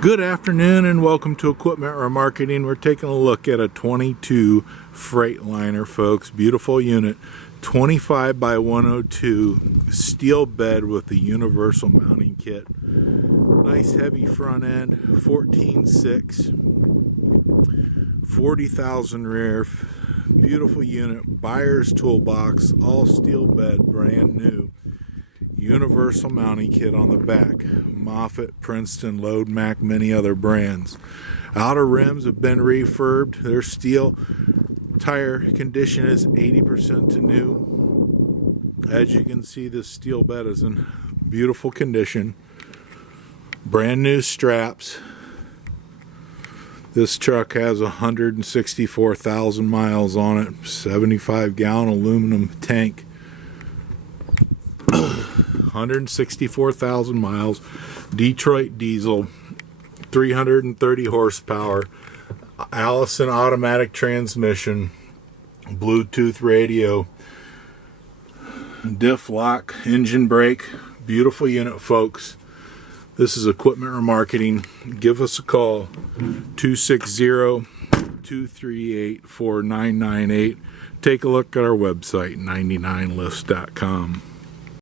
Good afternoon and welcome to Equipment Remarketing. We're taking a look at a 22 Freightliner, folks. Beautiful unit, 25 by 102 steel bed with the universal mounting kit. Nice heavy front end, 14.6, 40,000 rear. Beautiful unit, buyer's toolbox, all steel bed, brand new. Universal mounting kit on the back. Moffett, Princeton, Load Mac, many other brands. Outer rims have been refurbed. Their steel tire condition is 80% to new. As you can see, this steel bed is in beautiful condition. Brand new straps. This truck has 164,000 miles on it. 75-gallon aluminum tank. 164,000 miles, Detroit diesel, 330 horsepower, Allison automatic transmission, Bluetooth radio, diff lock, engine brake. Beautiful unit, folks. This is Equipment Remarketing. Give us a call, 260-238-4998. Take a look at our website, 99lifts.com.